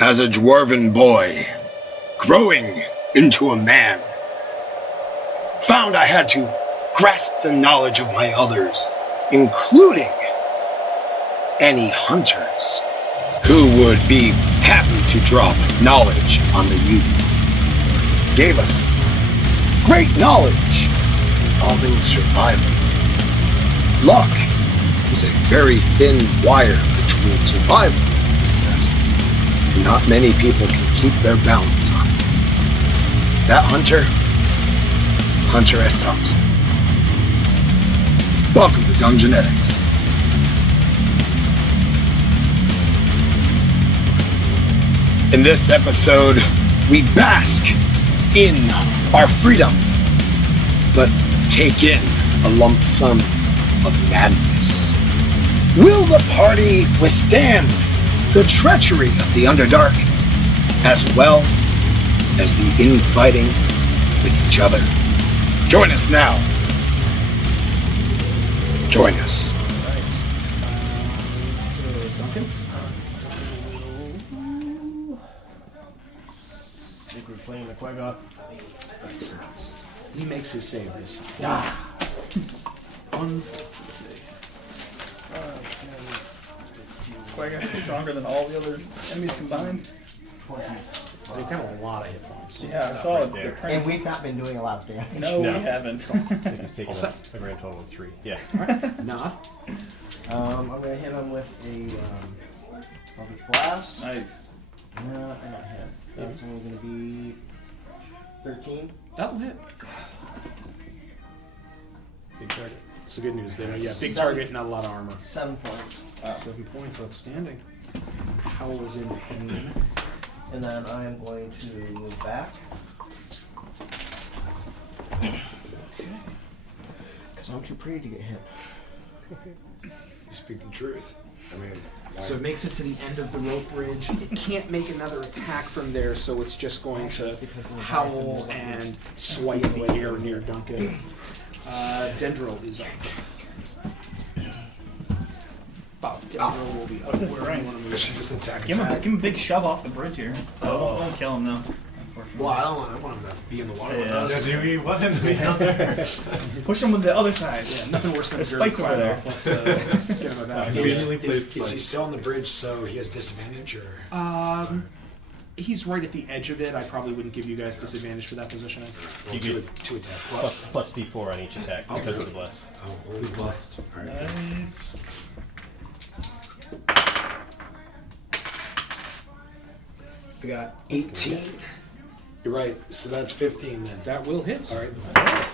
as a dwarven boy, growing into a man, found I had to grasp the knowledge of my elders, including any hunters who would be happy to drop knowledge on the youth. Gave us great knowledge involving survival. Luck is a very thin wire between survival and necessity, and not many people can keep their balance on it. That Hunter S. Thompson. Welcome to Dungeonetics. In this episode, we bask in our freedom, but take in a lump sum of madness. Will the party withstand the treachery of the Underdark, as well as the infighting with each other? Join us now. Join us. Duncan? I think we're playing the Quaggoth. He makes his save this time. Quaggoth is stronger than all the other enemies combined. 20. They've got a lot of hit points. Yeah, I saw it. They're trying And we've not been doing a lot of damage. No, we haven't. I think he's taking a grand total of 3. Yeah. Nah. I'm going to hit him with a Eldritch Blast. Nice. No, I don't hit. That's only going to be 13. That'll hit. Big target. That's the good news there. Yeah, big target, not a lot of armor. 7 points. 7 points, outstanding. Howl is in pain. And then I am going to move back. Because I'm too pretty to get hit. You speak the truth. So it makes it to the end of the rope bridge. It can't make another attack from there, so it's just going to howl and swipe the air near Duncan. Dendril is up. Dendril will be up. What's his Where rank? you want to move? Should just attack. Give him a big shove off the bridge here. Don't kill him, though. Unfortunately. Well, I want him to be in the water with Yeah. us. Do we want him to be out there? Push him with the other side. Yeah, nothing worse than a There's dirty spikes over there. Let's get him back. Is he still on the bridge so he has disadvantage? Or He's right at the edge of it. I probably wouldn't give you guys disadvantage for that positioning. You get two attack. plus D4 on each attack because of the bless. Oh, only blessed. All right. Nice. I got 18. You're right. So that's 15 then. That will hit. All right.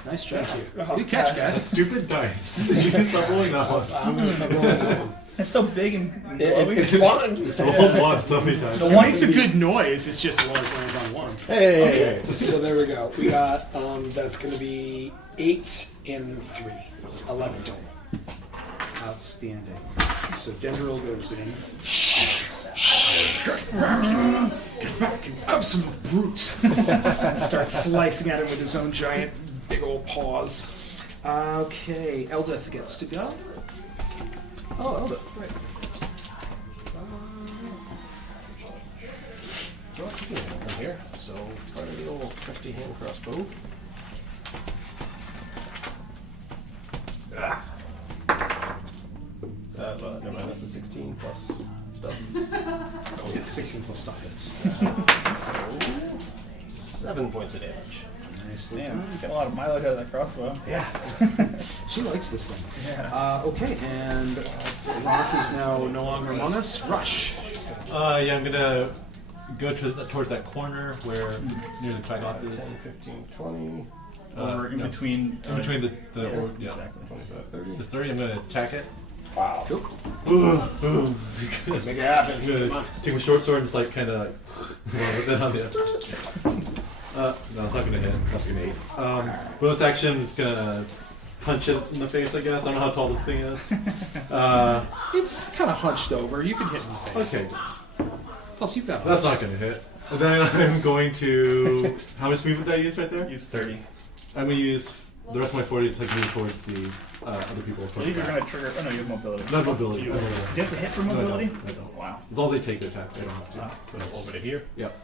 Nice job. Thank you. Good catch, guys. Stupid dice. You can stop rolling that one. I'm going to stop rolling that one. It's so big and glowy. It's fun. Roll one so many times. The one makes a good noise. It's just always lands on one. Okay. So there we go. We got, that's going to be 8 and 3. 11 total. Outstanding. So Dendril goes in. Get back, you absolute brute. Starts slicing at him with his own giant, big old paws. Okay, Eldith gets to go. Oh, Eldith. Right. From here. So, fire the old trusty hand crossbow. Never mind, that's a 16 plus stuff. Oh, yeah, 16 plus stuff hits. 7 points of damage. Nicely Damn, done. you get a lot of mileage out of that crossbow. Yeah. She likes this thing. Yeah. Okay, and Rot is now no longer among us. Rush. Yeah, I'm gonna go towards that corner where near the Quaggoth is. 10, 15, 20. Or in between. In between the yeah, Exactly. 25, 30. the 30. I'm gonna attack it. Wow. Cool. Make it happen. I'm gonna take my short sword and just like kind of with it on the no, it's not gonna hit. That's gonna hit. Bonus action, I'm just gonna punch it in the face. I guess I don't know how tall the thing is. It's kind of hunched over. You can hit in the face. Okay, Plus, you've got. that's not gonna hit. And then I'm going to. How much movement did I use right there? Use 30. I'm gonna use the rest of my 40 is like moving towards the other people. I believe you're going to trigger. Oh no, you have mobility. Not mobility. You have to hit for mobility? No, I don't. Wow. As long as they take the attack, they don't have to. So over to here. Yep.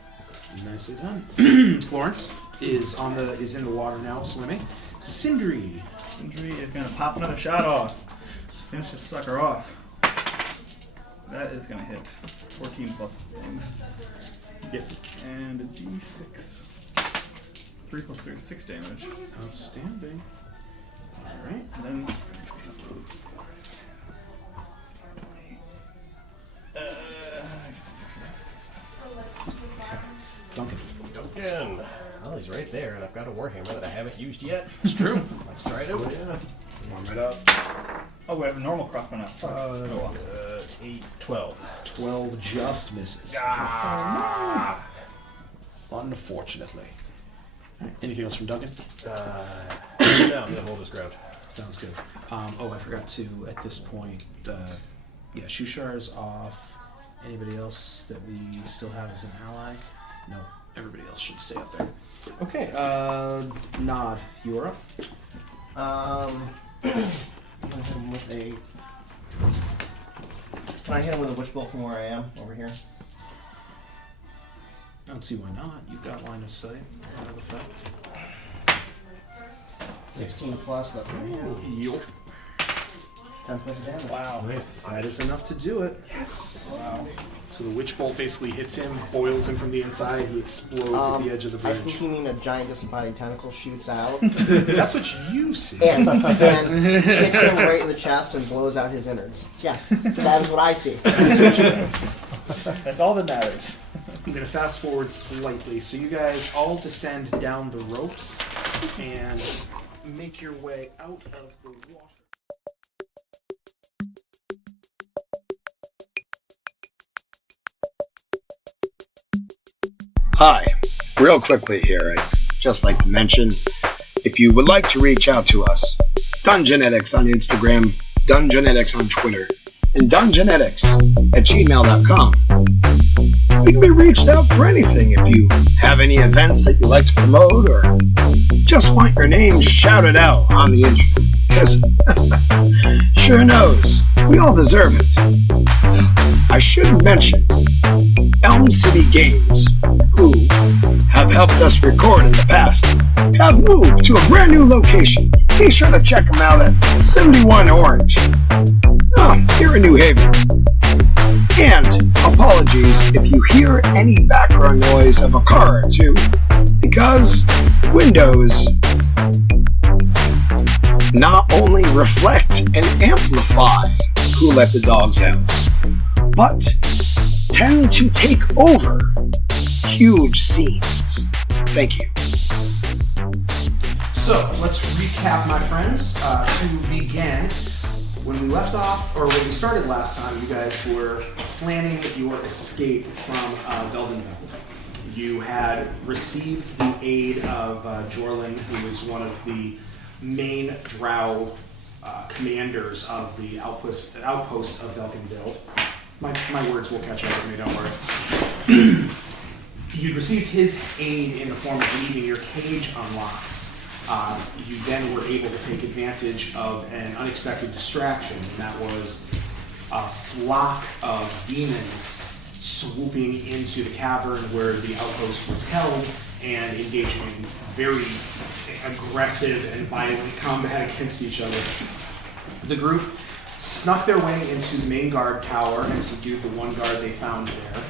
Nicely done. Florence is in the water now, swimming. Sindri. Sindri is going to pop another shot off. Finish this sucker off. That is going to hit. 14 plus things. Yep. And a d6. 3 plus 3 is 6 damage. Outstanding. Alright. And then. Duncan. Well, he's right there, and I've got a warhammer that I haven't used yet. It's true. Let's try it out. Warm it up. Oh, we have a normal crossbow now. 8, 12. 12 just misses. Ah! Unfortunately. Alright, anything else from Duncan? No, I'm gonna hold his ground. Sounds good. I forgot to, at this point, Shushar's off. Anybody else that we still have as an ally? No, everybody else should stay up there. Okay, Nod, you're up. Can I hit him with a witch bolt from where I am, over here? I don't see why not. You've got line of sight. Line of effect. 16 plus, that's what I have. Yup. 10 points of damage. Wow. Nice. That is enough to do it. Yes. Wow. So the witch bolt basically hits him, boils him from the inside, he explodes at the edge of the I bridge. think you mean a giant disembodied tentacle shoots out That's what you see. and then hits him right in the chest and blows out his innards. Yes, so that is what I see. That's all that matters. I'm going to fast forward slightly. So you guys all descend down the ropes and make your way out of the water. Hi, real quickly here, I'd just like to mention, if you would like to reach out to us, Dungeonetics on Instagram, Dungeonetics on Twitter, and Dungeonetics@gmail.com. We can be reached out for anything if you have any events that you'd like to promote or just want your name shouted out on the internet. Because, sure knows, we all deserve it. I should mention Elm City Games, who have helped us record in the past, have moved to a brand new location. Be sure to check them out at 71 Orange. Here in New Haven. And apologies if you hear any background noise of a car or two, because windows not only reflect and amplify who let the dogs out, but tend to take over huge scenes. Thank you. So, let's recap, my friends. To begin, when we left off, or when we started last time, you guys were planning your escape from Veldenveld. You had received the aid of Jorlin, who is one of the main drow commanders of the outpost of Veldenveld. My words will catch up with me, don't worry. You'd received his aid in the form of leaving your cage unlocked. You then were able to take advantage of an unexpected distraction, and that was a flock of demons swooping into the cavern where the outpost was held and engaging in very aggressive and violent combat against each other. The group snuck their way into the main guard tower and subdued the one guard they found there,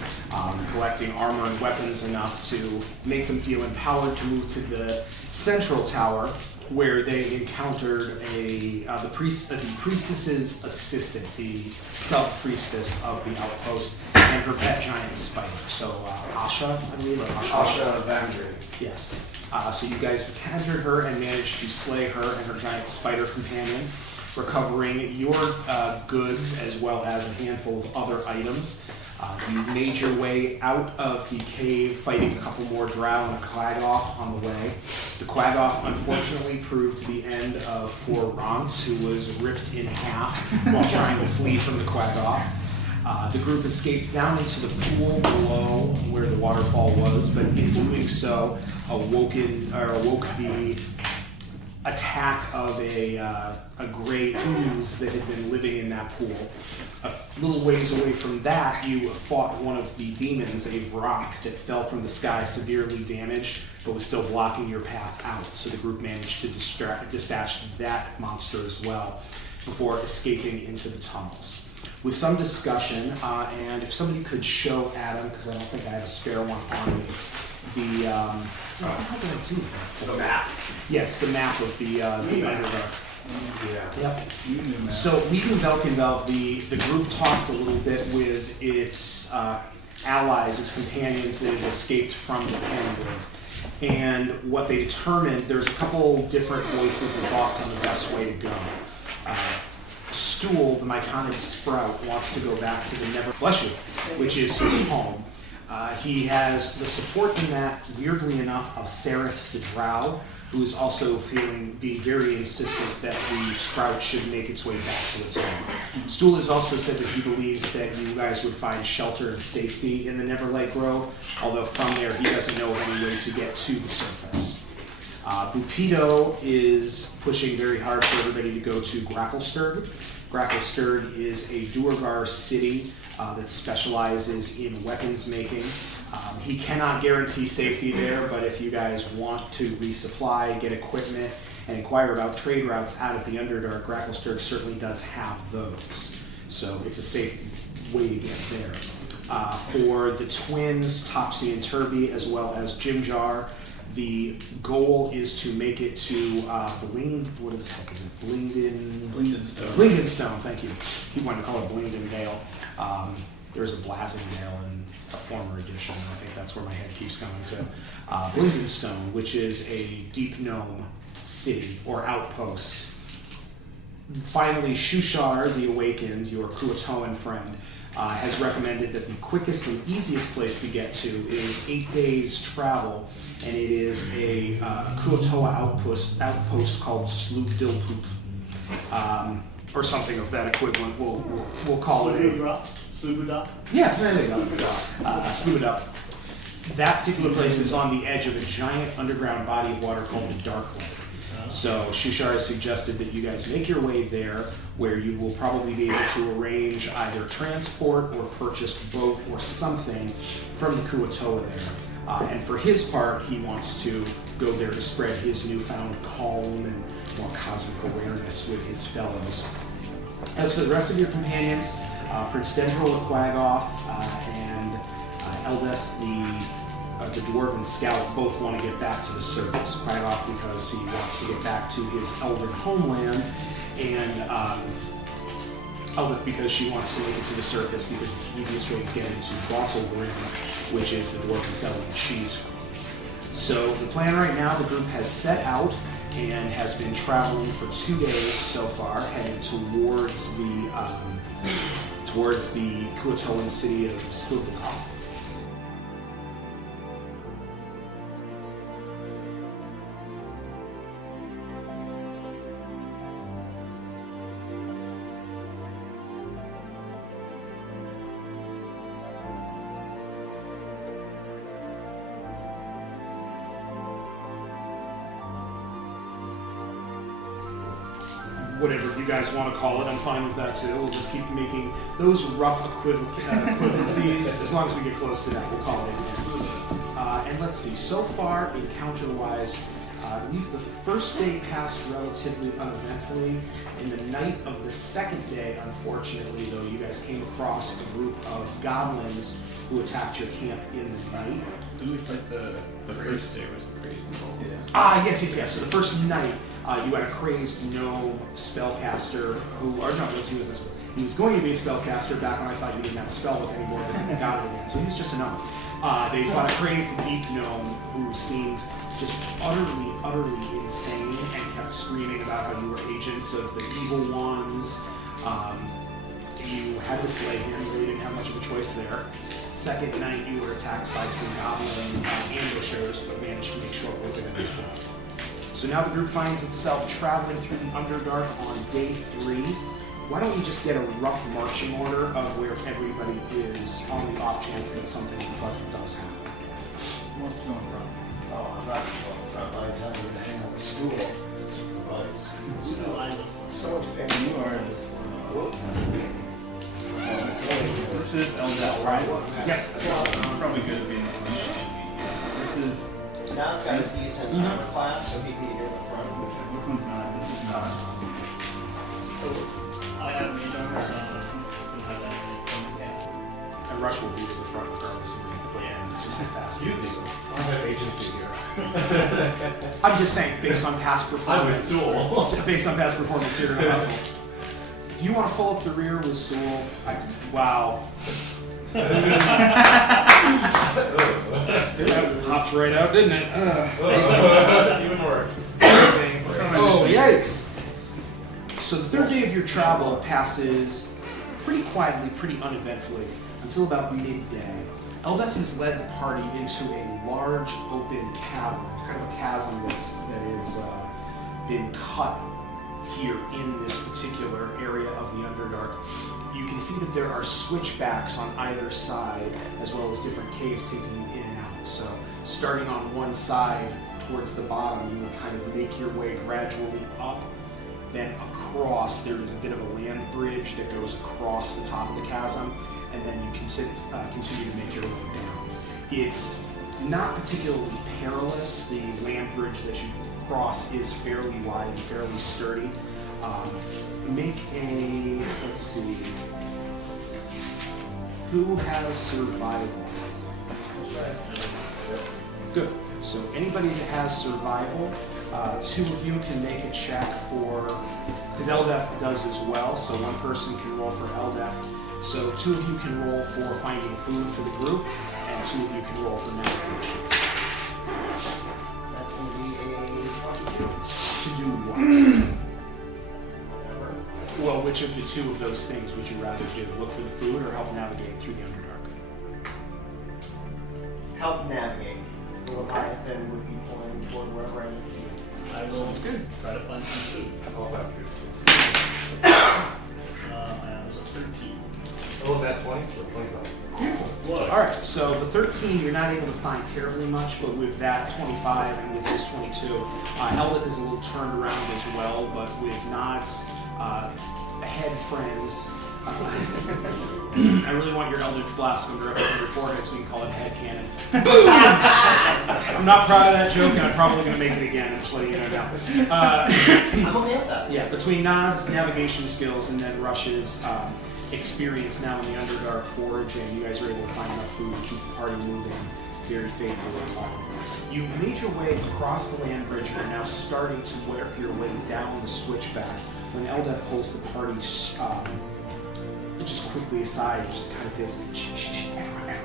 collecting armor and weapons enough to make them feel empowered to move to the central tower, where they encountered the priestess's assistant, the sub-priestess of the outpost, and her pet giant spider. So Asha, I believe, or Asha Vandry. Yes. So you guys encountered her and managed to slay her and her giant spider companion, recovering your goods as well as a handful of other items. You made your way out of the cave, fighting a couple more drow and a quaggoth on the way. The quaggoth unfortunately proved the end of poor Rance, who was ripped in half while trying to flee from the quaggoth. The group escaped down into the pool below where the waterfall was, but in doing so, awoke the attack of a gray ooze that had been living in that pool. A little ways away from that, you fought one of the demons, a rock that fell from the sky, severely damaged, but was still blocking your path out. So the group managed to dispatch that monster as well before escaping into the tunnels. With some discussion, and if somebody could show Adam, because I don't think I have a spare one on me, how did I do that? The map. Yes, the map of the Underdark. Yeah. Yep. So leaving Velkenvelv, the group talked a little bit with its allies, its companions that had escaped from the Penguin. And what they determined, there's a couple different voices and thoughts on the best way to go. Stool, the mycolith sprout, wants to go back to the Never Bless You, which is his home. He has the support in that, weirdly enough, of Sereth the Drow, who is also being very insistent that the sprout should make its way back to its home. Stool has also said that he believes that you guys would find shelter and safety in the Neverlight Grove, although from there he doesn't know of any way to get to the surface. Bupido is pushing very hard for everybody to go to Grapplesturg. Grapplesturg is a Duergar city that specializes in weapons making. He cannot guarantee safety there, but if you guys want to resupply, get equipment, and inquire about trade routes out of the Underdark, Grapplesturg certainly does have those. So it's a safe way to get there. For the twins, Topsy and Turby, as well as Jimjar, the goal is to make it to Blingdenstone, thank you. He wanted to call it Blingdendale. There's a Blasingdale in a former edition, and I think that's where my head keeps going to. Blingdenstone, which is a deep gnome city or outpost. Finally, Shushar, the Awakened, your Kuo Toa friend, has recommended that the quickest and easiest place to get to is 8 days travel, and it is a Kuo Toa outpost called Sloop-Dilpoop, or something of that equivalent. We'll call it a... Slubudup? Yeah, there you go. Slubudup. That particular place is on the edge of a giant underground body of water called the Dark Lake. So Shushar has suggested that you guys make your way there, where you will probably be able to arrange either transport or purchase boat or something from the Kuo Toa there. And for his part, he wants to go there to spread his newfound calm and more cosmic awareness with his fellows. As for the rest of your companions, Prince Dendril of Quagoth and Eldeth, the Dwarven Scout, both want to get back to the surface. Quagoth because he wants to get back to his elven homeland, and Eldeth because she wants to make it to the surface because it's the easiest way to get into Bottle-Grim, which is the Dwarven settlement she's from. So the plan right now, the group has set out and has been traveling for 2 days so far, heading towards the Kuo Toa city of Slubudup. Whatever you guys want to call it, I'm fine with that too. We'll just keep making those rough equivalencies. As long as we get close to that, we'll call it again. And let's see, so far, encounter-wise, I believe the first day passed relatively uneventfully. In the night of the second day, unfortunately, though, you guys came across a group of goblins who attacked your camp in the night. Didn't we fight the first day was the crazy ball? Yeah. Yes. So the first night, you had a crazy gnome spellcaster he was going to be a spellcaster back when I thought you didn't have a spell book anymore, but you got it again. So he was just a gnome. They fought a crazed deep gnome who seemed just utterly insane and kept screaming about how you were agents of the evil ones. You had to slay him, you didn't have much of a choice there. Second night, you were attacked by some goblin ambushers, but managed to make short work of it as well. So now the group finds itself traveling through the Underdark on day 3. Why don't we just get a rough marching order of where everybody is on the off chance that something unpleasant does happen? Who wants to go in front? Oh, I'm not front line time to hang on a stool. So much pain. You are this. This is Eldel, right? Yes. Probably good at being This is. Now it's got a decent armor class, so he can be near the front. Which one's not? This is not. I have made don't have that. And Rush will be to the front regardless of the Yeah. It's just a fast. Excuse me. I have agency here. I'm just saying, based on past performance. Stool. Based on past performance, you're gonna hustle. If you want to pull up the rear with stool, wow. That popped right out, didn't it? Even worse. Oh, yikes! So the third day of your travel passes pretty quietly, pretty uneventfully, until about midday. Eldeth has led the party into a large open cavern, kind of a chasm that has been cut here in this particular area of the Underdark. You can see that there are switchbacks on either side, as well as different caves taking you in and out. So starting on one side towards the bottom, you will kind of make your way gradually up, then across. There is a bit of a land bridge that goes across the top of the chasm, and then you continue to make your way down. It's not particularly perilous. The land bridge that you cross is fairly wide and fairly sturdy. Make a, let's see, who has survival? Good. So anybody that has survival, two of you can make a check for, because Eldeth does as well, so one person can roll for Eldeth. So two of you can roll for finding food for the group, and two of you can roll for navigation. That's going to be a 22. To do what? Well, which of the two of those things would you rather do? Look for the food or help navigate through the Underdark? Help navigate. The Leviathan would be pulling toward wherever I need to be. I will Sounds good. try to find some food. I'll have food. I was a 13. Oh, that 20? So 25. Look. Alright, so the 13 you're not able to find terribly much, but with that 25 and with this 22, Eldith is a little turned around as well, but with Nod's head friends, I really want your Eldritch Blast to go directly on your forehead so we can call it a head cannon. I'm not proud of that joke, and I'm probably going to make it again. I'm just letting you know now. I'm okay with that. Yeah, between Nod's navigation skills and then Rush's experience now in the Underdark foraging, you guys are able to find enough food to keep the party moving very faithfully. You've made your way across the land bridge and are now starting to work your way down the switchback when Eldeth pulls the party just quickly aside, just kind of this, shh, everyone,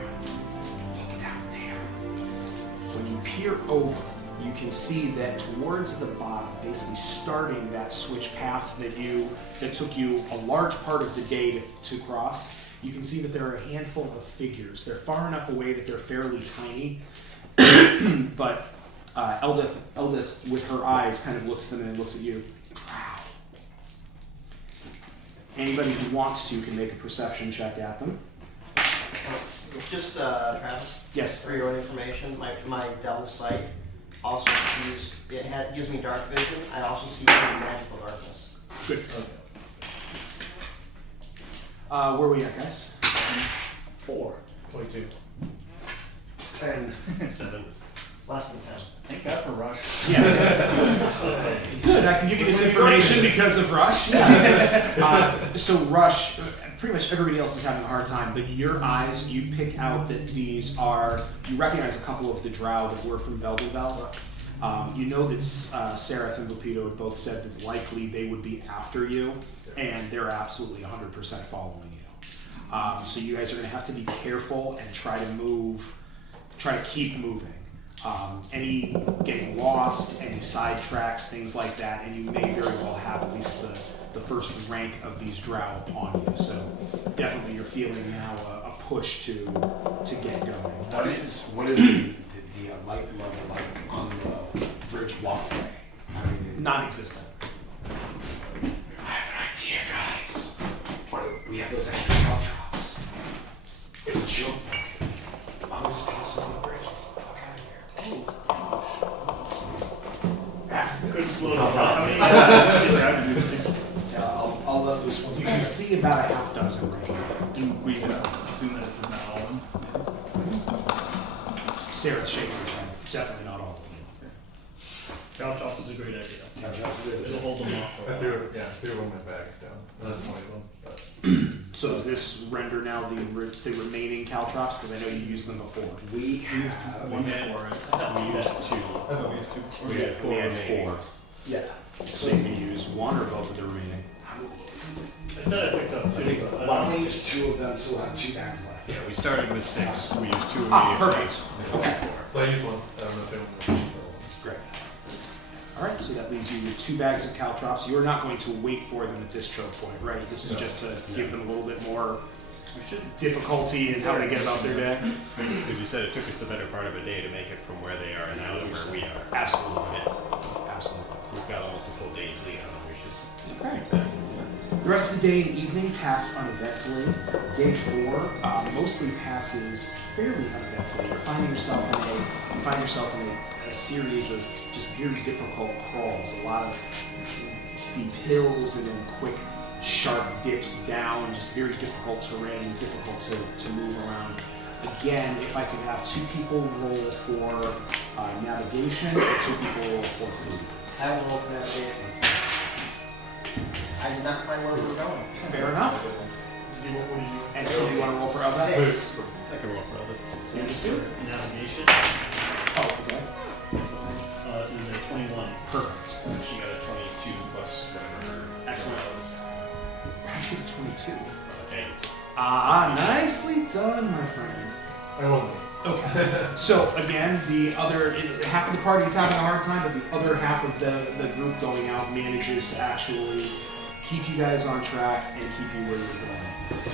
look down there. When you peer over, you can see that towards the bottom, basically starting that switch path that took you a large part of the day to cross, you can see that there are a handful of figures. They're far enough away that they're fairly tiny, but Eldith, with her eyes, kind of looks at them and looks at you. Anybody who wants to can make a perception check at them. Just, Travis, Yes. for your own information, my Devil's Sight also sees, gives me dark vision. I also see magical darkness. Good. Where are we at, guys? 4. 22. 10. 7. Less than 10. Thank God for Rush. Yes. Good, I can give you this information because of Rush. Yes. So Rush, pretty much everybody else is having a hard time, but your eyes, you pick out that these are, you recognize a couple of the drow that were from Veldevel. You know that Seraph and Lupido had both said that likely they would be after you, and they're absolutely 100% following you. So you guys are going to have to be careful and try to keep moving. Any getting lost, any sidetracks, things like that, and you may very well have at least the first rank of these drow upon you. So definitely you're feeling now a push to get going. What is the light level like on the bridge walkway? I mean, Non-existent. I have an idea, guys. We have those extra drops. It's a joke. I'll just toss them on the bridge. Fuck out of here. slow down. Yeah, I'll let this one. You can see about a half dozen right here. We can assume that this is not all of them. Sarah shakes his head. Definitely not all of them. Couch off is a great idea. It'll hold them off for a I while. threw one of my bags down. That's one of them. But So does this render now the remaining caltrops? Because I know you used them before. We have. One before it. We used two. We had four. Yeah. So you can use one or both of the remaining. I said I picked up two. But Why don't we use 2 of them so we'll have 2 bags left? Yeah, we started with 6. We used 2 Ah, immediately. perfect. Okay. so I used one. I don't know if they Great. All right, so that leaves you with 2 bags of caltrops. You're not going to wait for them at this choke point, right? This is just to give them a little bit more difficulty in how they get about their day. Because you said it took us the better part of a day to make it from where they are and now to where we are. Absolutely. Yeah. Absolutely. We've got almost a full day's lead on them. We should. Okay. The rest of the day and evening pass uneventfully. Day 4 mostly passes fairly uneventfully. You find yourself in a series of just very difficult crawls, a lot of steep hills and then quick, sharp dips down, just very difficult terrain, difficult to move around. Again, if I could have 2 people roll for navigation and 2 people roll for food. I will roll for navigation. I did not find where we were going. Fair enough. And so you want to roll for Elda? 6. I can roll for others. So you just do navigation. Oh, okay. It was a 21. Perfect. She got a 22 plus whatever her. Excellent. was. How'd you get 22? 8. Ah, nicely done, my friend. I won't. Okay. So again, the other half of the party is having a hard time, but the other half of the group going out manages to actually keep you guys on track and keep you where you're going.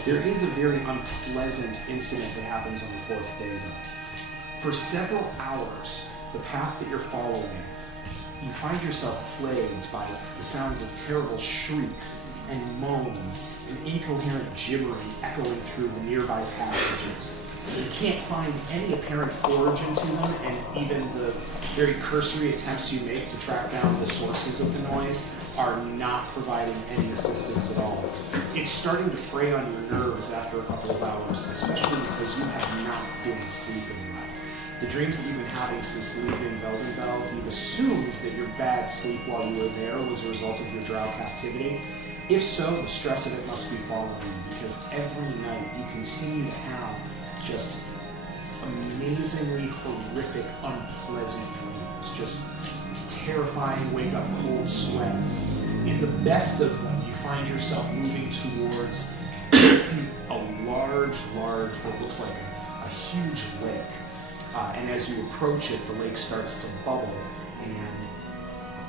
There is a very unpleasant incident that happens on the 4th day, though. For several hours, the path that you're following, you find yourself plagued by the sounds of terrible shrieks and moans and incoherent gibbering echoing through the nearby passages. You can't find any apparent origin to them, and even the very cursory attempts you make to track down the sources of the noise are not providing any assistance at all. It's starting to fray on your nerves after a couple of hours, especially because you have not been sleeping well. The dreams that you've been having since leaving Veldenveld, you've assumed that your bad sleep while you were there was a result of your drow captivity. If so, the stress of it must be following you, because every night you continue to have just amazingly horrific, unpleasant dreams. Just terrifying, wake up cold sweat. In the best of them, you find yourself moving towards a large, what looks like a huge lake. And as you approach it, the lake starts to bubble, and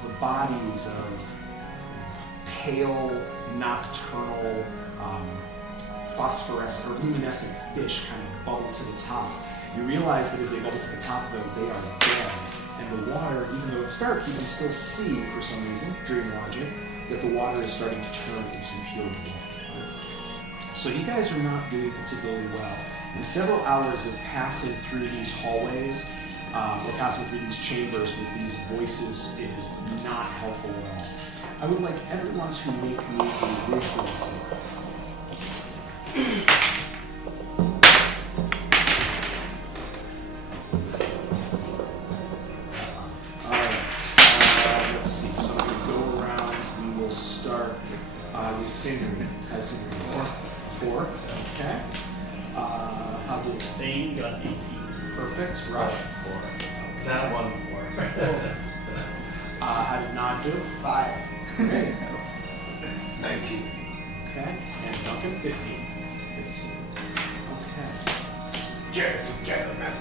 the bodies of pale, nocturnal, phosphorescent or luminescent fish kind of bubble to the top. You realize that as they bubble to the top, though, they are dead. And the water, even though it's dark, you can still see, for some reason, dream logic, that the water is starting to turn into pure blood. So you guys are not doing particularly well. And several hours of passing through these hallways, or passing through these chambers with these voices is not helpful at all. I would like everyone to make me a wisdom save. Alright, let's see. So I'm going to go around. We will start with Sindri. Has Sindri 4? Okay. How did Thane got 18. Perfect. Rush. 4. That one 4. How did Nod do? 5. Great. 19. Okay. And Duncan 15. Okay. Get it together, man.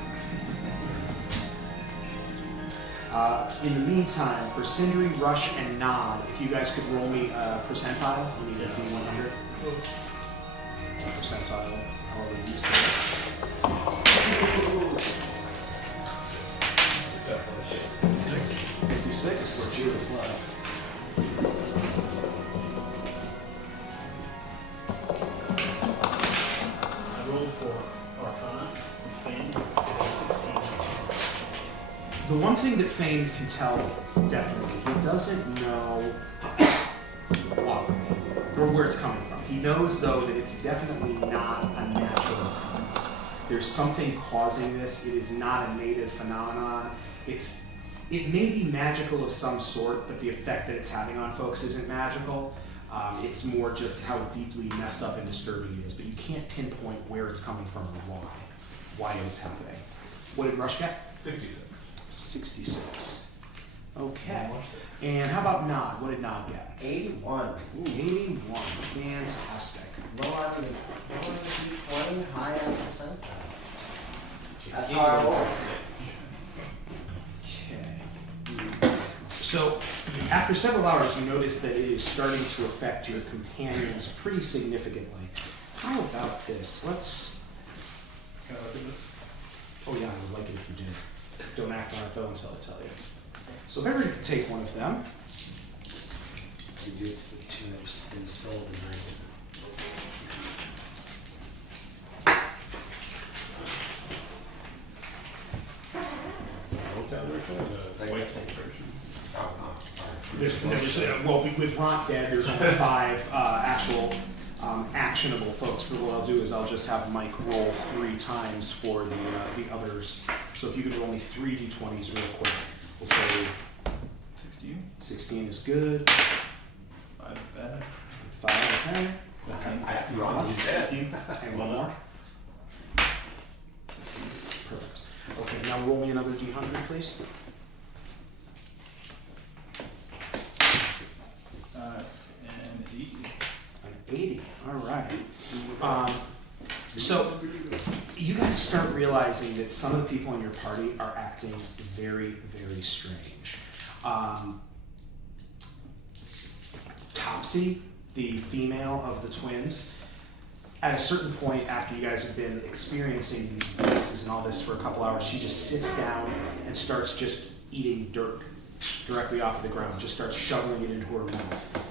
In the meantime, for Sindri, Rush, and Nod, if you guys could roll me a percentile, let me get D100. Percentile, however you say it. 56. We're Jewish left. I rolled for Arcana with Thane. 16. The one thing that Fane can tell, definitely, he doesn't know or where it's coming from. He knows, though, that it's definitely not a natural occurrence. There's something causing this. It is not a native phenomenon. It may be magical of some sort, but the effect that it's having on folks isn't magical. It's more just how deeply messed up and disturbing it is, but you can't pinpoint where it's coming from or why it is happening. What did Rush get? 66. 66. Okay. And how about Nod? What did Nod get? 81. Ooh, 81. Fantastic. Low on the D20, high on percentile. That's how I roll. Okay. So, after several hours, you notice that it is starting to affect your companions pretty significantly. How about this? Let's... Can I look at this? Oh yeah, I would like it if you did. Don't act on it though until I tell you. So if everybody could take one of them. We do it to the tune of soul tonight. Well, with Rock Dead, there's only 5 actual actionable folks. But what I'll do is I'll just have Mike roll 3 times for the others. So if you could roll me 3 d20s real quick, we'll say 16. 16 is good. 5 bad. 5 okay. He's dead. 15. And one more. Perfect. Okay, now roll me another d100, please. And 80. An 80. All right. So you guys start realizing that some of the people in your party are acting very, very strange. Topsy, the female of the twins, at a certain point after you guys have been experiencing these voices and all this for a couple hours, she just sits down and starts just eating dirt directly off of the ground, just starts shoveling it into her mouth.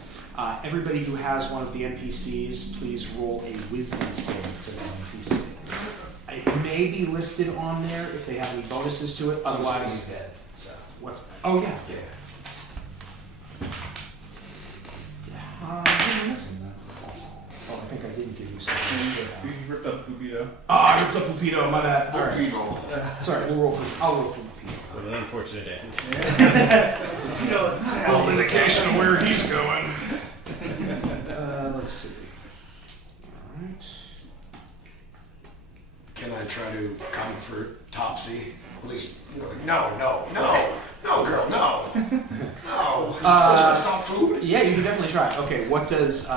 Everybody who has one of the NPCs, please roll a wisdom save for the NPC. It may be listed on there if they have any bonuses to it, otherwise... He's dead, so. What's... Oh, yeah. Yeah. I'm missing that. Oh, I think I didn't give you something. You ripped up Pupito. I ripped up Pupito, my bad. All right. Pupito. It's all right, I'll roll for Pupito. What an unfortunate end. Well, indication of where he's going. Let's see. All right. Can I try to comfort Topsy? At least, no, girl, no. No. That's not food. Yeah, you can definitely try. Okay, what does,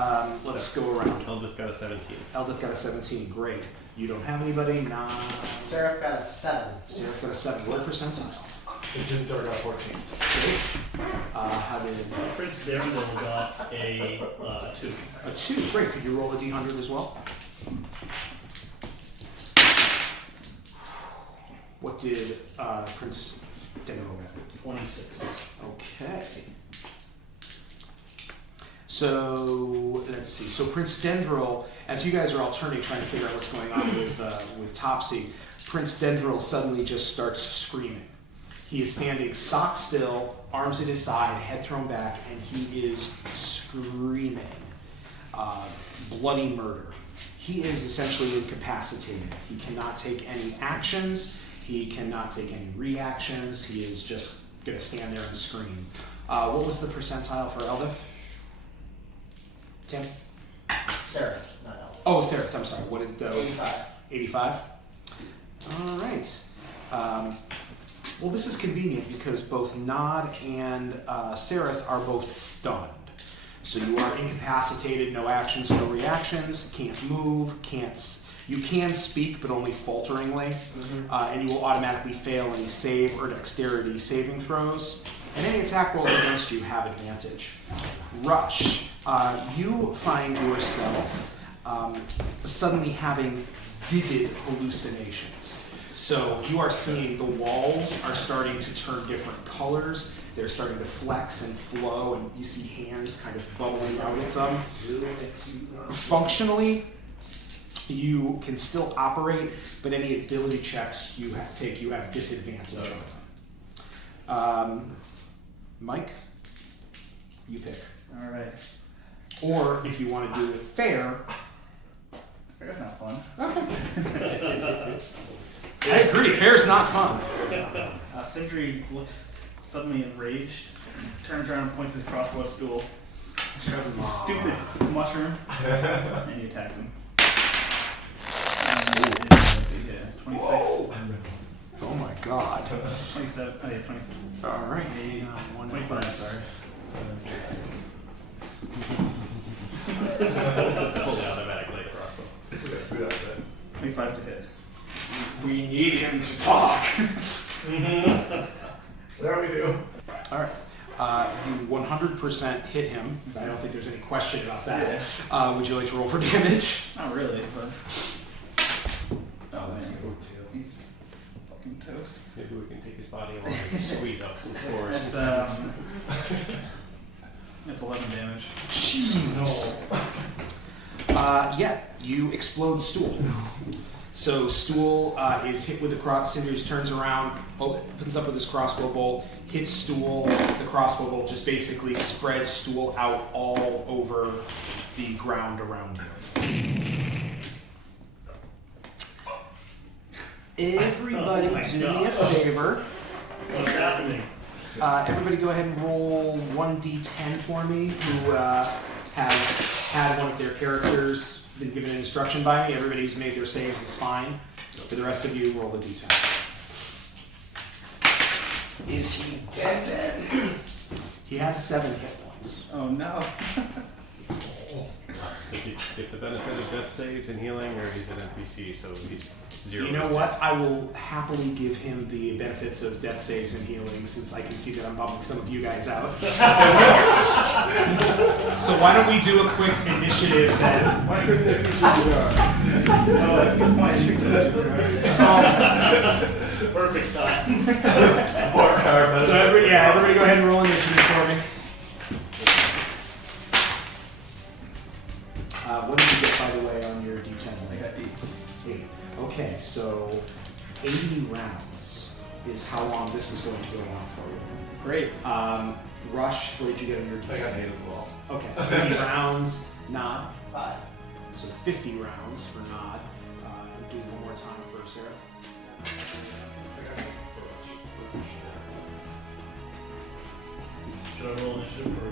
let's go around. Eldith got a 17. Eldith got a 17, great. You don't have anybody? Nah. Seraph got a 7. Seraph got a 7. What percentile? Jim got 14. Great. How did... Prince Daredevil got a 2. A 2, great. Could you roll a d100 as well? What did Prince Dendril get? 26. Okay. So, let's see. So Prince Dendril, as you guys are all turning, trying to figure out what's going on with Topsy, Prince Dendril suddenly just starts screaming. He is standing stock still, arms at his side, head thrown back, and he is screaming. Bloody murder. He is essentially incapacitated. He cannot take any actions. He cannot take any reactions. He is just going to stand there and scream. What was the percentile for Eldith? Tim? Seraph, not Elf. Oh, Seraph, I'm sorry. What did... 85. 85? All right. Well, this is convenient because both Nod and Seraph are both stunned. So you are incapacitated, no actions, no reactions, can't move, you can speak, but only falteringly, and you will automatically fail any save or dexterity saving throws. And any attack rolls against you have advantage. Rush, you find yourself suddenly having vivid hallucinations. So you are seeing the walls are starting to turn different colors. They're starting to flex and flow, and you see hands kind of bubbling out of them. Functionally, you can still operate, but any ability checks you have disadvantage on. Mike, you pick. All right. Or if you want to do it fair. Fair's not fun. Okay. I agree. Fair's not fun. Sindri looks suddenly enraged, turns around and points his crossbow at Stool, shoves him a stupid mushroom, and he attacks him. Yeah, 26. Whoa. Oh my god. 27. Oh yeah, 26. Alright. 25, sorry. Pull the automatic light crossbow. 25 to hit. We need him to talk. There we do. Alright. You 100% hit him. I don't think there's any question about that. Would you like to roll for damage? Not really, but. Oh, that's good too. He's fucking toast. Maybe we can take his body along and squeeze out some spores. That's 11 damage. Jeez. Yeah, you explode Stool. So Stool is hit with the cross. Cinders turns around, opens up with his crossbow bolt, hits Stool. The crossbow bolt just basically spreads Stool out all over the ground around you. Everybody, do me a favor. What's happening? Everybody go ahead and roll 1d10 for me who has had one of their characters been given an instruction by me. Everybody who's made their saves is fine. For the rest of you, roll a d10. Is he dead? He had 7 hit points. Oh no. Does he get the benefit of death saves and healing, or he's an NPC, so he's 0? You know what? I will happily give him the benefits of death saves and healing since I can see that I'm bumming some of you guys out. So why don't we do a quick initiative then? Why couldn't it be GDR? Oh, that's a good point. Perfect time. So everybody go ahead and roll initiative for me. What did you get, by the way, on your D10? I got 8. 8. Okay, so 80 rounds is how long this is going to go on for you. Great. Rush, what did you get on your D10? I got 8 as well. Okay, 80 rounds, Nod. 5. So 50 rounds for Nod. Do one more time for Sarah. Should I roll initiative for?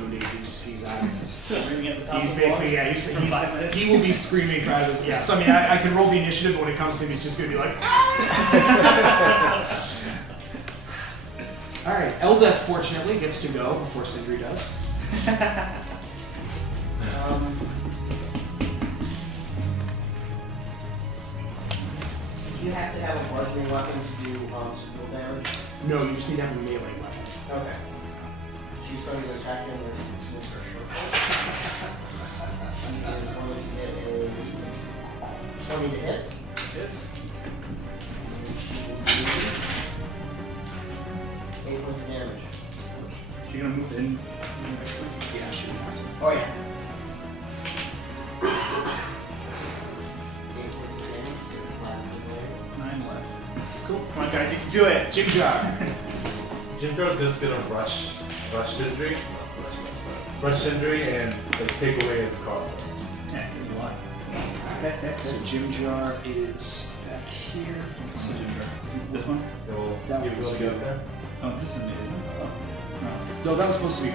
He's out of it. Screaming at the top He's of the basically, lungs yeah, for 5 minutes. he will be screaming trying to, yeah. So I mean, I can roll the initiative, but when it comes to him, he's just going to be like, All right, Eldeth fortunately gets to go before Sindri does. Do you have to have a bludgeoning weapon to do physical damage? No, you just need to have a melee weapon. Okay. She's going to attack him with her short sword. She is going to get a 20 to hit. Hits. And she will do 8 points of damage. She gonna move in? Yeah, she would have to. Oh yeah. 8 points of damage. So 5 9 left. Cool. Come on, guys, you can do it. Jim Jar. Jim Joe's just gonna rush Sindri, and like take away his crossbow. Yeah, good luck. So Jim Jar is back here. So this one? He'll That give was a good. there. Oh, this is me. Oh, no. No, that was supposed to be.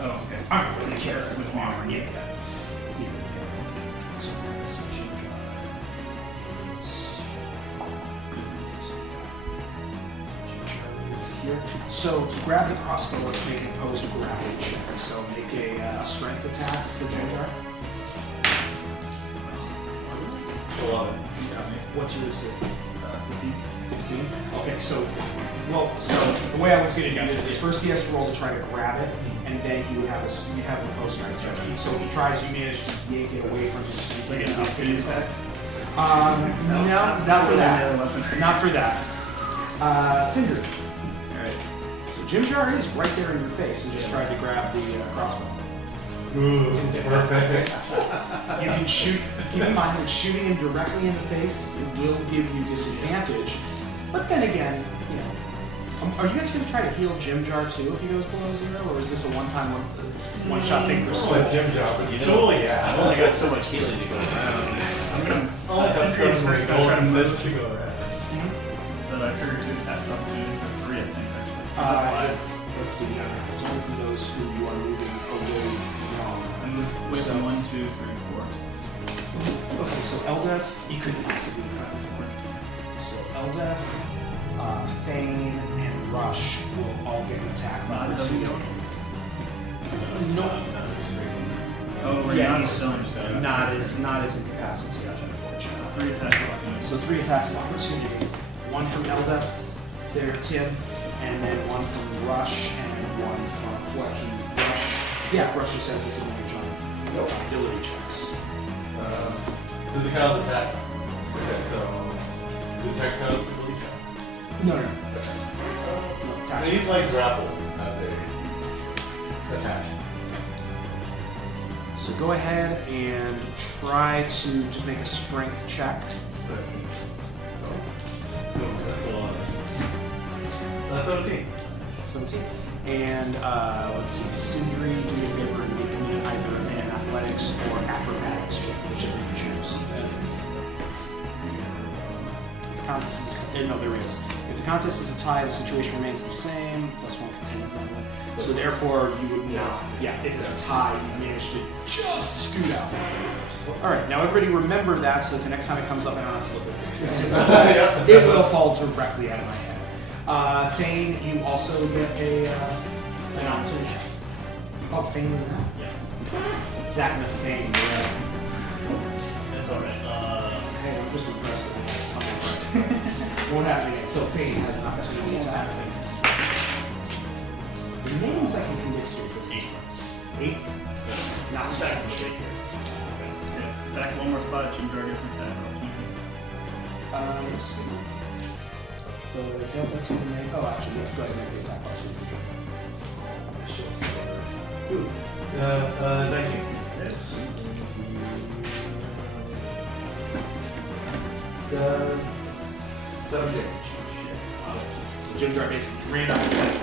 Oh, okay. I don't really care. With armor. Yeah. So Jim Jar is here. So to grab the crossbow, let's make an opposed gravity check. So make a strength attack for Jim Jar. 11. What's your AC? 15. 15? Okay, so the way I was going to do this is first he has to roll to try to grab it, and then he would have an opposed strength check. So he tries, you manage to yank it away from his Like an outfit attack? No, not for that. Not for that. Cinder. Alright. So Jim Jar is right there in your face and just tried to grab the crossbow. Ooh, perfect. You can shoot, keep in mind that shooting him directly in the face will give you disadvantage, But then again, you know, are you guys going to try to heal Jim Jar too if he goes below 0, or is this a one-time, one-shot thing for Stool? Jim Jar, but You know, I've only got so much healing to go around. I'm gonna. Sentry is first gonna try to move. to go around. So that I trigger 2 attacks opportunities for 3, I think, actually. Let's see. It's only for those who you are moving away from. I move with 1, 2, 3, 4. Okay, so Eldeth, you couldn't possibly have gotten before. So Eldeth, Thane, and Rush will all get an attack of opportunity. Nope. Oh, we're Yeah, not he's still. not as incapacitated, unfortunately. 3 attacks opportunities. So 3 attacks of opportunity. 1 from Eldeth, there, Tim, and then 1 from Rush, and 1 from Rush. Rush just has disadvantage on ability checks. Does it count as attack? Okay, so the attack count as ability check? No. Okay. No, attacks. He's like grapple as a attack. So go ahead and try to just make a strength check. That's a lot. That's 17. 17. And let's see, Sindri, do me a favor and make me either an athletics or acrobatics check, whichever you choose. If the contest is no, there is. If the contest is a tie, the situation remains the same. Plus 1 contended by 1. So therefore, you would not. Yeah, if it's a tie, you manage to just scoot out. All right, now everybody remember that, so that the next time it comes up, I don't have to look at it. It will fall directly out of my head. Thane, you also get an opportunity. Oh, Thane with that? Yeah. Zach and Thane, yeah. That's alright. Hey, I'm just impressed that we got something right. Won't happen again. So Thane has an opportunity to attack. The names I can commit to for 8. Not Stack stack. and shake here. Yeah. Back 1 more spot, Jim Jar gets an attack opportunity. Let's see. That's going to make. Oh, actually, yeah, go ahead and make the attack opportunity. Ooh. 19. Yes. 17. So Jim Jar basically ran up and said,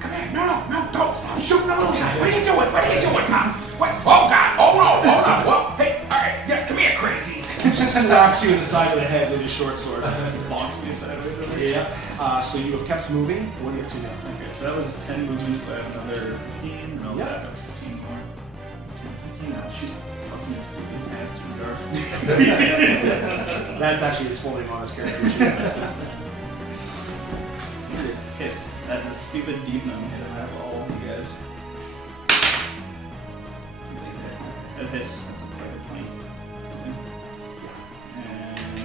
"Come here, no, don't stop shooting the little guy. What are you doing? What? What? Oh God! Oh no! What? Hey, all right, yeah, come here, crazy." Slaps you in the side of the head with his short sword. Bonks me sideways over. Yeah. So you have kept moving. What are you up to now? Okay, so that was 10 movements, so I have another 15, and I'll Yep. back up 15 more. 15, I'll shoot. Fucking stupid ass Jim Jar. That's actually his full name on his character sheet. He is pissed at the stupid demon I'm gonna have all of you guys. That hits. That's a private 20. And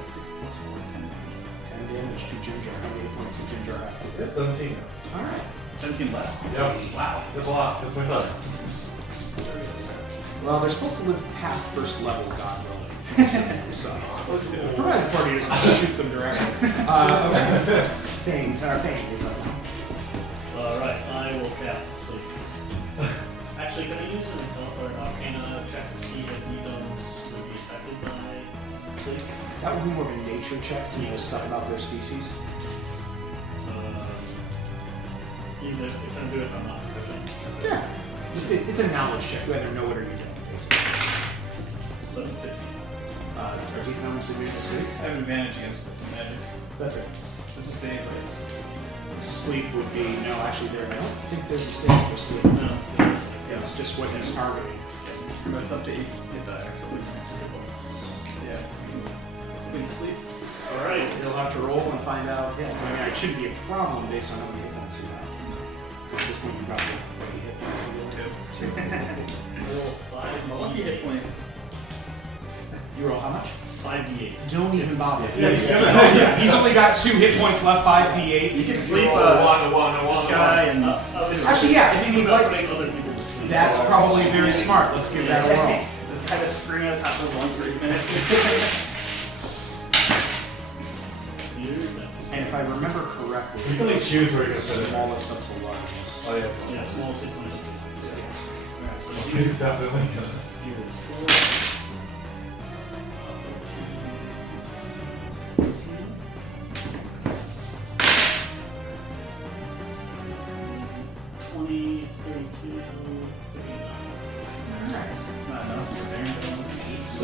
6 plus 4 is 10 damage. 10 damage to Jim Jar. How many points did Jim Jar have? It's 17 now. All right. 17 left. Yeah. Wow. That's a lot. That's my thought. Well, they're supposed to live past first level, God willing. So, provided the party doesn't shoot them directly. Thane is up now. Alright, I will cast Sleep. Actually, can I use an Arcana check to see if Needles would be affected by Sleep? That would be more of a nature check to know stuff about their species. Even if I do it if I'm not proficient. Yeah. It's a knowledge check. You either know it or you don't, basically. 11, 15. Economics and visual sleep. I have an advantage against magic. That's it. It's a save, right? Sleep would be, no, actually there. I don't think there's a save for sleep. No, there's It's just what he's targeting. But it's up to 8 hit die, actually. Yeah. Please sleep. Alright. He'll have to roll and find out. Yeah, I mean, it shouldn't be a problem based on how many hit points you have. Because at this point you've got what many hit points you Roll 5. A lucky hit point. You roll how much? 5d8. Don't even bother. Yes. He's only got 2 hit points left, 5d8. You can sleep One. this guy and Actually, yeah, if you need like, putting other people to sleep. that's probably very smart. Let's give that a roll. just kind of scream at the top of the lungs for 8 minutes. And if I remember correctly, You can like choose where you're going to put it. smallest up to largest. Oh, yeah. Yeah, small sequence. He's definitely going to.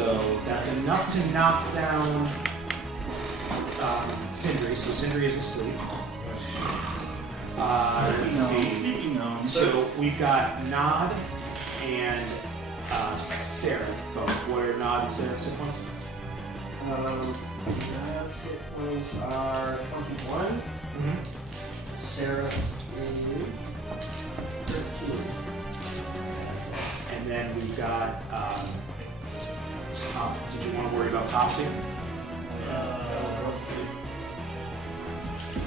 So that's enough to knock down Sindri. So Sindri is asleep. Let's see. So we've got Nod and Seraph both. What are Nod and Seraph's hit points? Nad's hit points are 21. Sarah is 13. And then we've got Top. Did you want to worry about Topsy?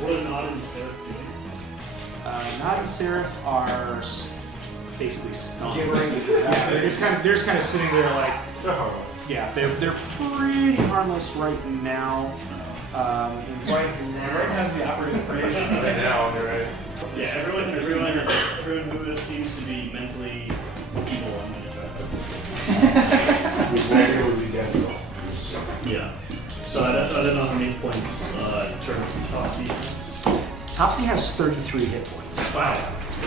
What are Nod and Seraph doing? Nod and Seraph are basically stunned. Yeah, they're just kind of sitting there like, yeah, they're pretty harmless right now. Right has the operative phrase. Right now, you're right. Yeah, everyone who seems to be mentally evil. Yeah. So I don't know how many points Topsy has. Topsy has 33 hit points. Wow.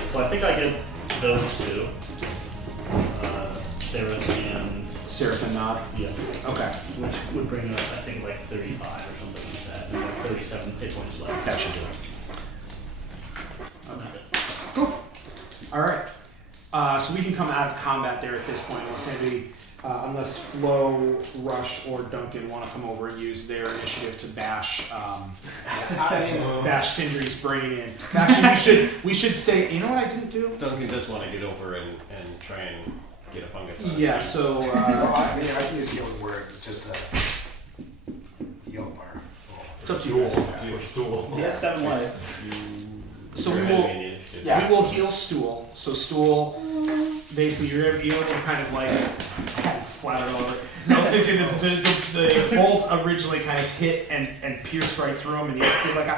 So I think I get those two. Seraph and Nod? Yeah. Okay. Which would bring us, I think, like 35 or something like that. And like 37 hit points left. That should do it. And that's it. Cool. Alright. So we can come out of combat there at this point unless Flo, Rush, or Duncan want to come over and use their initiative to bash bash Sindri's brain in. Actually, we should stay. You know what I didn't do? Duncan does want to get over and try and get a fungus on Yeah. it. So. I can use healing word, just a heal bar. It's up to you. Your stool. He has 7 life. So we will heal Stool. So Stool, basically you're able to kind of like splatter all over. No, seriously, the bolt originally kind of hit and pierced right through him, and you feel like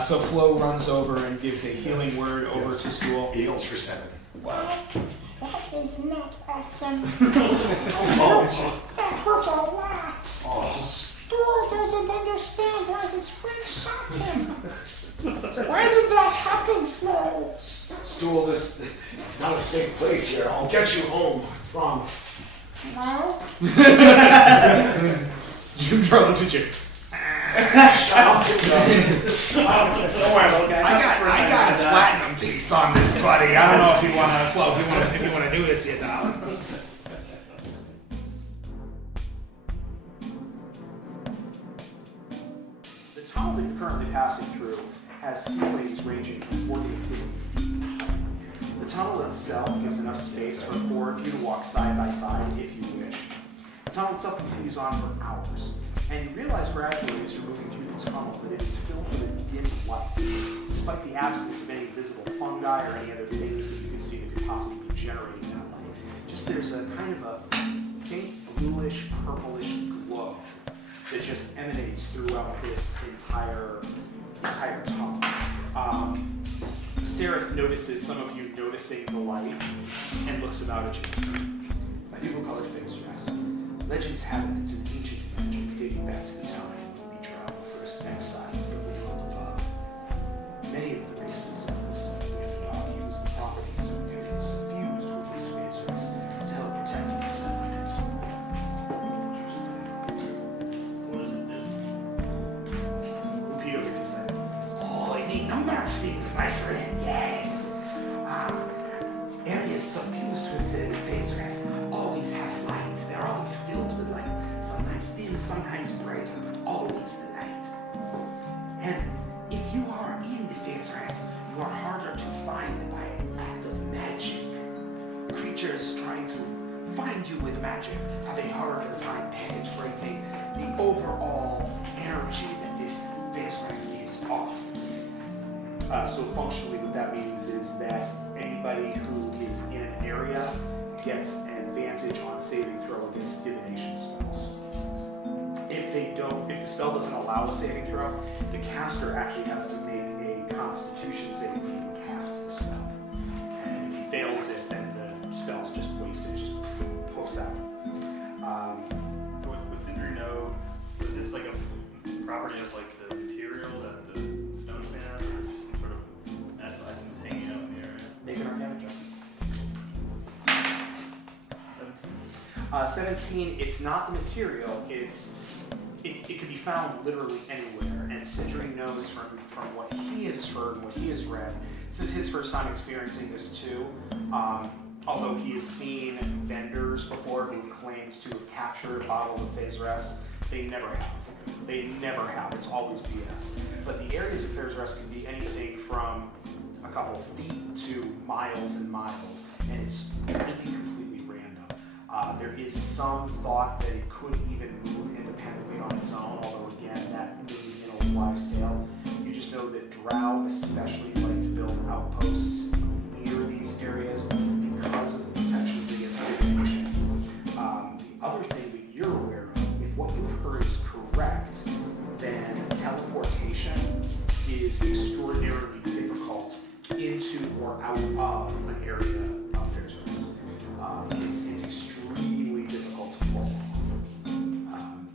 so Flo runs over and gives a healing word over to Stool. Heals for 7. Wow, that is not awesome. That hurt a lot. Stool doesn't understand why his friend shot him. Why did that happen, Flo? Stool, it's not a safe place here. I'll get you home, I promise. No? Jimdra looks at you. Shut up, Jimdra. Don't worry about it, guys. I got a platinum piece on this, buddy. I don't know if you want to, Flo, if you want to do this yet, darling. The tunnel that you're currently passing through has ceilings ranging from 40 to 50 feet. The tunnel itself gives enough space for 4 of you to walk side by side if you wish. The tunnel itself continues on for hours, and you realize gradually as you're moving through the tunnel that it is filled with a dim light, despite the absence of any visible fungi or any other things that you can see that could possibly be generating that light. Just there's a kind of a faint bluish, purplish glow that just emanates throughout this entire tunnel. Seraph notices some of you noticing the light and looks about at you. My people-colored face dress. Legends have it it's an ancient magic dating back to the time when we traveled first exiled from the world above. Many of the races of this dog use the properties of things fused with this face dress to help protect their settlement. What does it do? Repeat over to say. Oh, any number of things, my friend, yes. Areas suffused with the face dress always have light. They're always filled with light. Sometimes dim, sometimes bright, but always the light. And if you are in the face dress, you are harder to find by an act of magic. Creatures trying to find you with magic have a harder time penetrating the overall energy that this face dress gives off. So functionally what that means is that anybody who is in an area gets an advantage on saving throw against divination spells. If the spell doesn't allow a saving throw, the caster actually has to make a constitution saving throw to cast the spell. And if he fails it, then the spell's just wasted, just poofs out. Would Sindri know, is this like a property of like the material that the stone's made out of, or just some sort of magical items hanging out in the area? Make an arcana check. 17, it's not the material, it can be found literally anywhere, and Sindri knows from what he has heard and what he has read, this is his first time experiencing this too, although he has seen vendors before who claimed to have captured a bottle of Phasrest. They never have. It's always BS. But the areas of Phasrest can be anything from a couple feet to miles and miles, and it's completely random. There is some thought that it could even move independently on its own, although again, that may be in a wives' tale. You just know that Drow especially like to build outposts near these areas because of the protections against divination. The other thing that you're aware of, if what you've heard is correct, then teleportation is extraordinarily difficult into or out of an area of Phasrest. It's extremely difficult to pull off.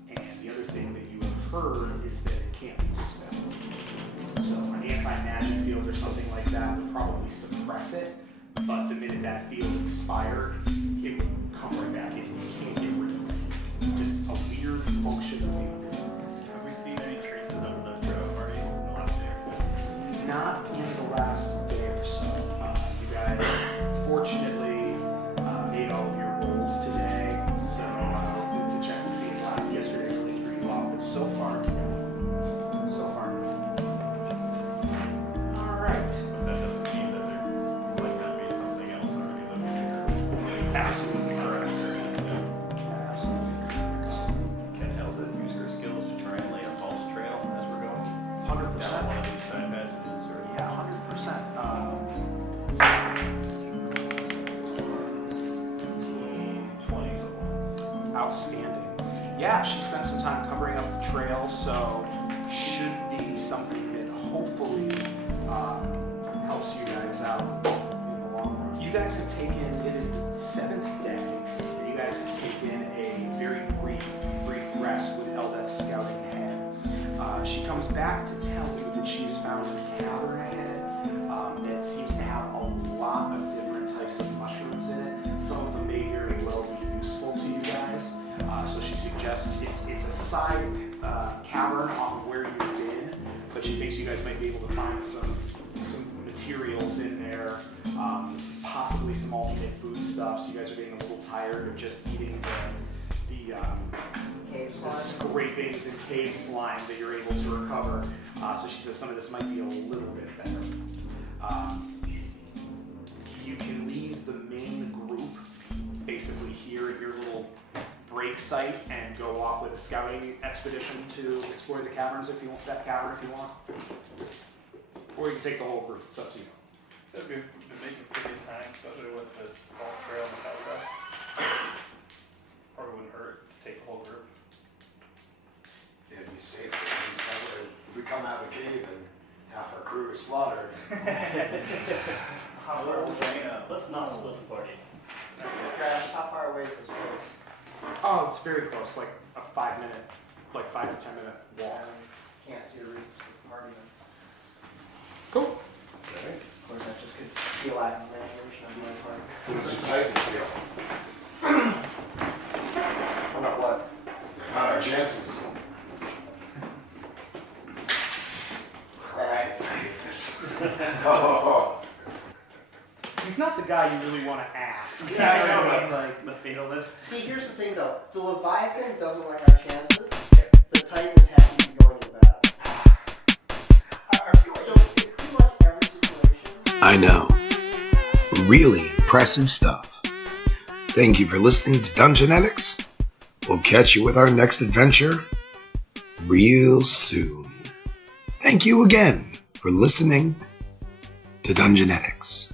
And the other thing that you have heard is that it can't be dispelled. So an anti-magic field or something like that would probably suppress it, but the minute that field expired, it would come right back in. You can't get rid of it. Just a weird function of the Have we seen any traces of the Drow party in the last day or two? Not in the last day or so. You guys fortunately made all of your rolls today, so to check to see if yesterday really threw you off, but so far, all right. But that doesn't mean that there might not be something else already living here. Absolutely correct, sir. Absolutely correct. Can Eldith use her skills to try and lay a false trail as we're going? 100%. Down one of these side passages? Or... Yeah, 100%. 20 total. Outstanding. Yeah, she spent some time covering up the trail, so should be something that hopefully helps you guys out in the long run. You guys have taken, it is the 7th day, and you guys have taken a very brief rest with Eldeth's scouting ahead. She comes back to tell you that she has found a cavern ahead that seems to have a lot of different types of mushrooms in it. Some of them may very well be useful to you guys. So she suggests it's a side cavern off of where you've been, but she thinks you guys might be able to find some materials in there, possibly some alternate foodstuffs. You guys are getting a little tired of just eating the scrapings and cave slime that you're able to recover. So she says some of this might be a little bit better. You can leave the main group basically here at your little break site and go off with a scouting expedition to explore the caverns if you want or you can take the whole group. It's up to you. That'd be make a pretty good time, especially with the false trail and the Phasrest. Probably wouldn't hurt to take the whole group. It'd be safer. At least that way, if we come out of the cave and half our crew is slaughtered. How far away? Let's not split the party. Travis, how far away is this cave? Oh, it's very close, like a 5 to 10 minute walk. Can't see the roots of the party then. Cool. Of course, that just could be a lack of imagination on my part. What does your Titan feel? About what? Not our chances. Alright, I hate this. Oh. He's not the guy you really want to ask. Yeah, I know, but like the fatalist. See, here's the thing though. The Leviathan doesn't like our chances. The Titans have to be going into battle. So in pretty much every situation. I know. Really impressive stuff. Thank you for listening to Dungeonetics. We'll catch you with our next adventure real soon. Thank you again for listening to Dungeonetics.